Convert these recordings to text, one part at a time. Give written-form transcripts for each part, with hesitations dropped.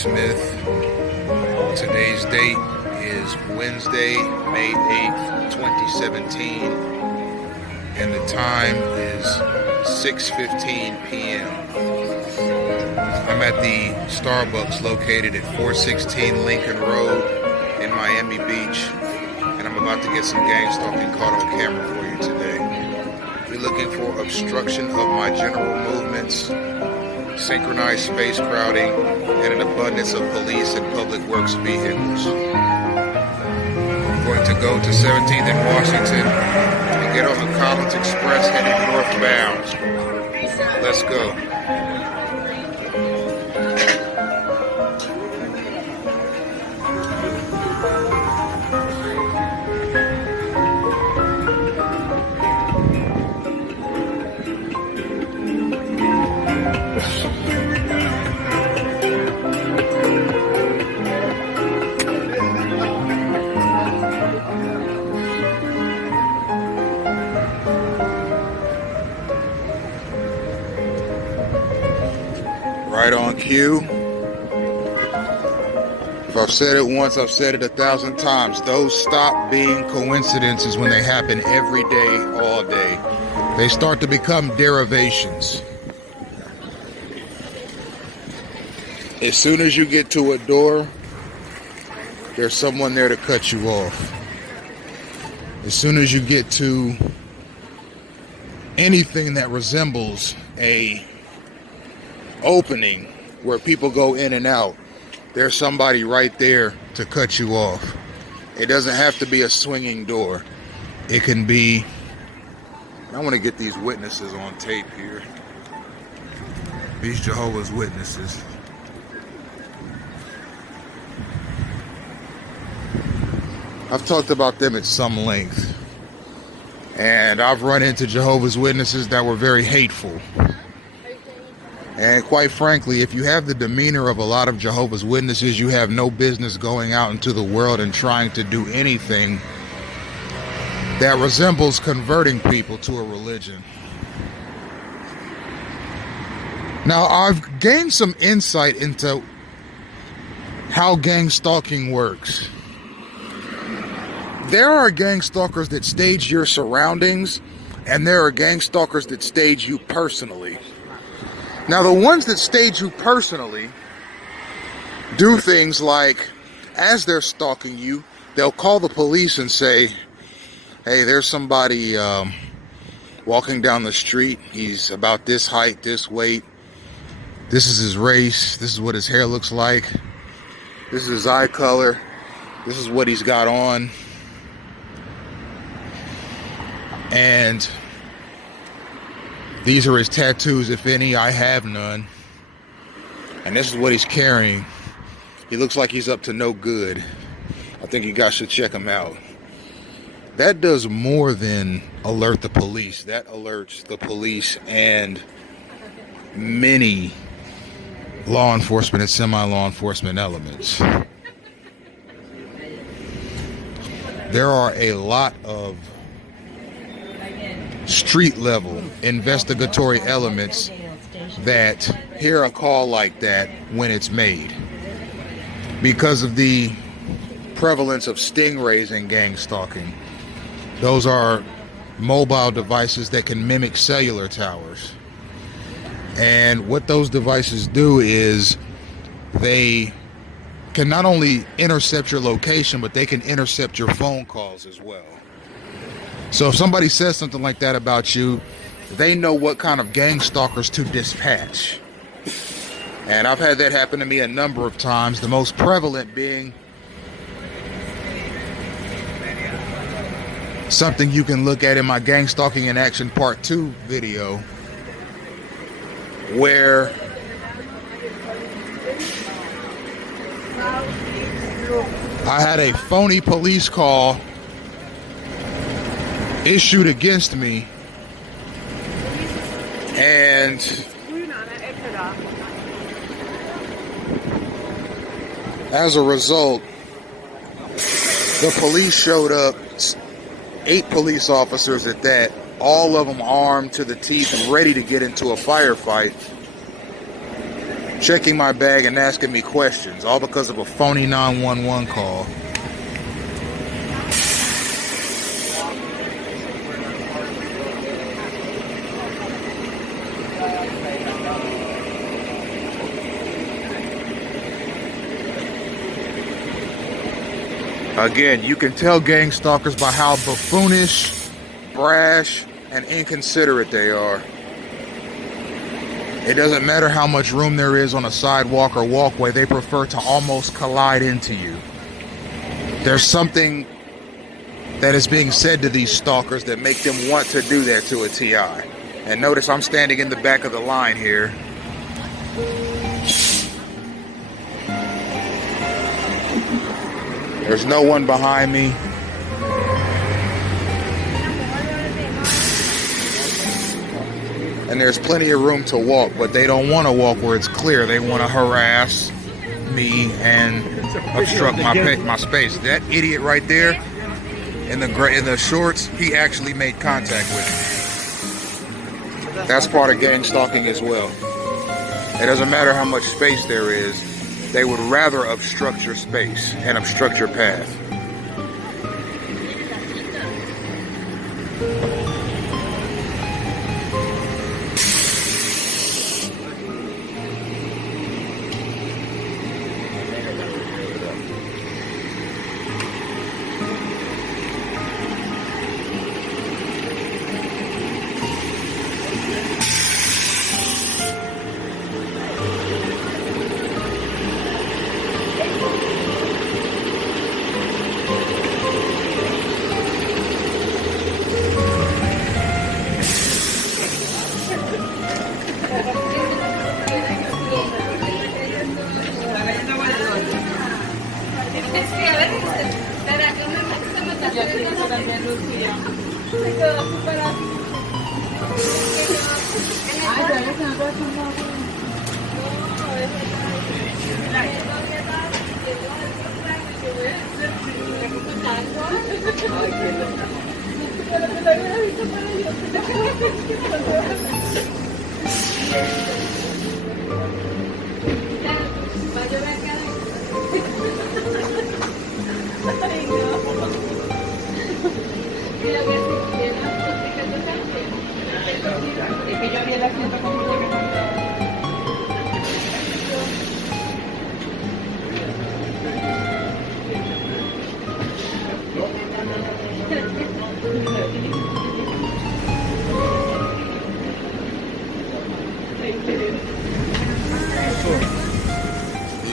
Smith. Today's date is Wednesday, May 8th, 2017, and the time is 6:15 p.m. I'm at the Starbucks located at 416 Lincoln Road in Miami Beach, and I'm about to get some gang stalking caught on camera for you today. We're looking for obstruction of my general movements, synchronized space crowding, and an abundance of police and public works vehicles. I'm going to go to 17th and Washington and get on the Collins Express headed northbound. Let's go. Right on cue. If I've said it once, I've said it 1,000 times. Those stop being coincidences when they happen every day, all day. They start to become derivations. As soon as you get to a door, there's someone there to cut you off. As soon as you get to anything that resembles a opening where people go in and out, there's somebody right there to cut you off. It doesn't have to be a swinging door. It can be, I want to get these witnesses on tape here. These Jehovah's Witnesses. I've talked about them at some length, and I've run into Jehovah's Witnesses that were very hateful. And quite frankly, if you have the demeanor of a lot of Jehovah's Witnesses, you have no business going out into the world and trying to do anything that resembles converting people to a religion. Now, I've gained some insight into how gang stalking works. There are gang stalkers that stage your surroundings, and there are gang stalkers that stage you personally. Now, the ones that stage you personally do things like, as they're stalking you, they'll call the police and say, hey, there's somebody walking down the street. He's about this height, this weight. This is his race. This is what his hair looks like. This is his eye color. This is what he's got on. And these are his tattoos, if any. I have none. And this is what he's carrying. He looks like he's up to no good. I think you guys should check him out. That does more than alert the police. That alerts the police and many law enforcement and semi-law enforcement elements. There are a lot of street level investigatory elements that hear a call like that when it's made, because of the prevalence of stingrays in gang stalking. Those are mobile devices that can mimic cellular towers, and what those devices do is they can not only intercept your location, but they can intercept your phone calls as well. So if somebody says something like that about you, they know what kind of gang stalkers to dispatch. And I've had that happen to me a number of times, the most prevalent being something you can look at in my Gang Stalking in Action Part 2 video, where I had a phony police call issued against me, and as a result, the police showed up, 8 police officers at that, all of them armed to the teeth and ready to get into a firefight. checking my bag and asking me questions, all because of a phony 911 call. Again, you can tell gang stalkers by how buffoonish, brash, and inconsiderate they are. It doesn't matter how much room there is on a sidewalk or walkway, they prefer to almost collide into you. There's something that is being said to these stalkers that make them want to do that to a TI. And notice I'm standing in the back of the line here. There's no one behind me. And there's plenty of room to walk, but they don't want to walk where it's clear. They want to harass me and obstruct my space. That idiot right there in the shorts, he actually made contact with me. That's part of gang stalking as well. It doesn't matter how much space there is. They would rather obstruct your space and obstruct your path.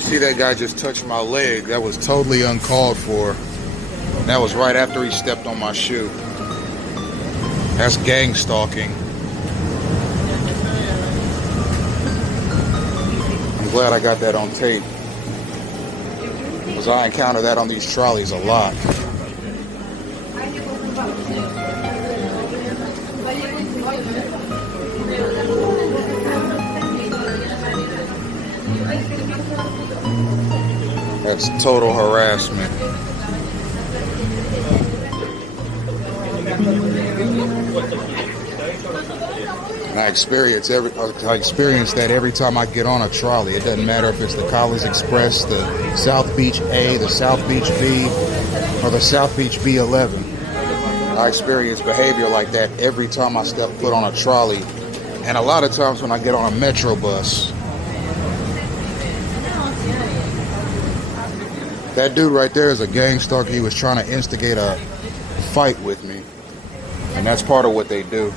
See, that guy just touched my leg. That was totally uncalled for. That was right after he stepped on my shoe. That's gang stalking. I'm glad I got that on tape, because I encounter that on these trolleys a lot. That's total harassment. And I experience that every time I get on a trolley. It doesn't matter if it's the College Express, the South Beach A, the South Beach B, or the South Beach B11. I experience behavior like that every time I step foot on a trolley, and a lot of times when I get on a metro bus. That dude right there is a gang stalker. He was trying to instigate a fight with me. And that's part of what they do.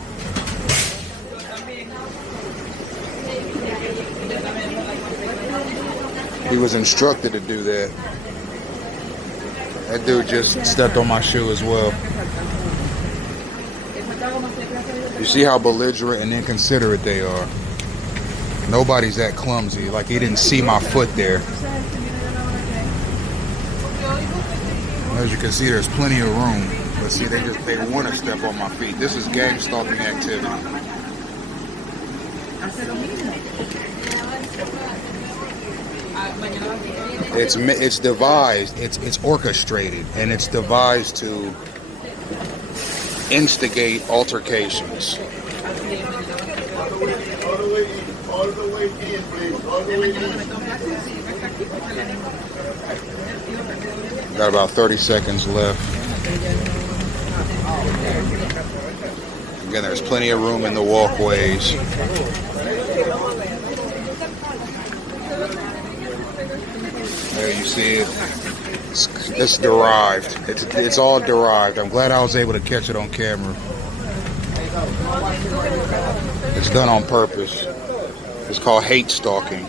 He was instructed to do that. That dude just stepped on my shoe as well. You see how belligerent and inconsiderate they are. Nobody's that clumsy. Like, he didn't see my foot there. As you can see, there's plenty of room. But see, they want to step on my feet. This is gang stalking activity. It's devised, it's orchestrated, and it's devised to instigate altercations. Got about 30 seconds left. Again, there's plenty of room in the walkways. There you see it. It's derived. It's all derived. I'm glad I was able to catch it on camera. It's done on purpose. It's called hate stalking.